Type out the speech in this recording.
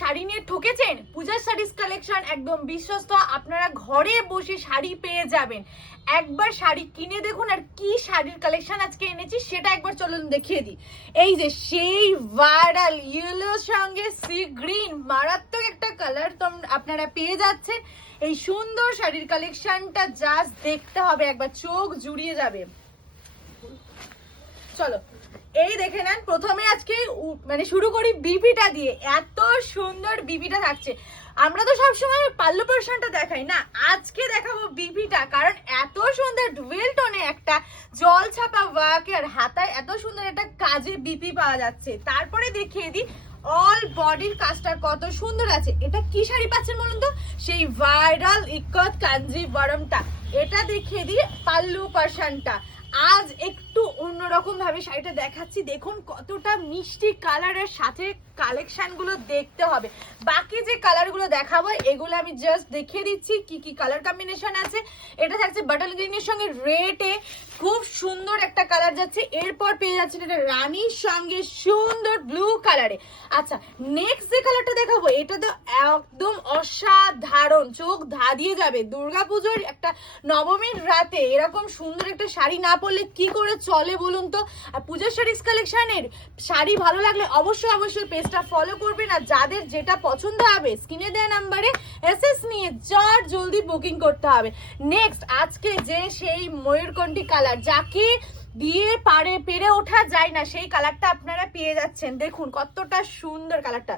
শাড়ি নিয়ে ঠকেছেন? পূজার saris collection একদম বিশ্বস্ত, আপনারা ঘরে বসে শাড়ি পেয়ে যাবেন। একবার শাড়ি কিনে দেখুন। আর কি শাড়ির কালেকশন আজকে এনেছি সেটা একবার চলুন দেখিয়ে দিই। এই যে সেই ভাইরাল ইয়েলোর সঙ্গে সি গ্রিন, মারাত্মক একটা কালার তো আপনারা পেয়ে যাচ্ছেন। এই সুন্দর শাড়ির কালেকশনটা জাস্ট দেখতে হবে একবার, চোখ জুড়িয়ে যাবে। চলো এই দেখে নেন, প্রথমে আজকে মানে শুরু করি বিপিটা দিয়ে। এত সুন্দর বিপিটা থাকছে। আমরা তো সবসময় পাল্লু পোর্শনটা দেখাই না, আজকে দেখাবো বিপিটা, কারণ এত সুন্দর ডুয়েল টোনে একটা জল ছাপা ওয়ার্কে আর হাতায় এত সুন্দর একটা কাজে বিপি পাওয়া যাচ্ছে। তারপরে দেখিয়ে দিই অল বডির কাজটা কত সুন্দর আছে। এটা কি শাড়ি পাচ্ছেন বলুন তো? সেই ভাইরাল ইকত কাঞ্জিবরমটা। এটা দেখিয়ে দিই পাল্লু পোর্শনটা। আজ একটু অন্যরকম ভাবে শাড়িটা দেখাচ্ছি, দেখুন কতটা মিষ্টি কালারের সাথে কালেকশন গুলো দেখতে হবে। বাকি যে কালার গুলো দেখাবো এগুলো আমি জাস্ট দেখিয়ে দিচ্ছি কি কি কালার কম্বিনেশন আছে। এটা থাকছে বাটল গ্রিনের সঙ্গে রেডে, খুব সুন্দর একটা কালার যাচ্ছে। এরপর পেয়ে যাচ্ছেন এটা রানীর সঙ্গে সুন্দর ব্লু কালারে। আচ্ছা, নেক্সট যে কালারটা দেখাবো এটা তো একদম অসাধারণ, চোখ ধাঁধিয়ে যাবে। দুর্গাপুজোর একটা নবমীর রাতে এরকম সুন্দর একটা শাড়ি না পরলে কি করে চলে বলুন তো। আর পূজার শাড়িজ কালেকশনের শাড়ি ভালো লাগলে অবশ্যই পেজটা ফলো করবেন। আর যাদের যেটা পছন্দ হবে স্ক্রিনে দেওয়া নাম্বারে এসএস নিয়ে জলদি বুকিং করতে হবে। নেক্সট আজকে যে সেই ময়ূরকণ্ঠী কালার, যাকে দিয়ে পেরে ওঠা যায় না সেই কালারটা আপনারা পেয়ে যাচ্ছেন। দেখুন কতটা সুন্দর কালারটা।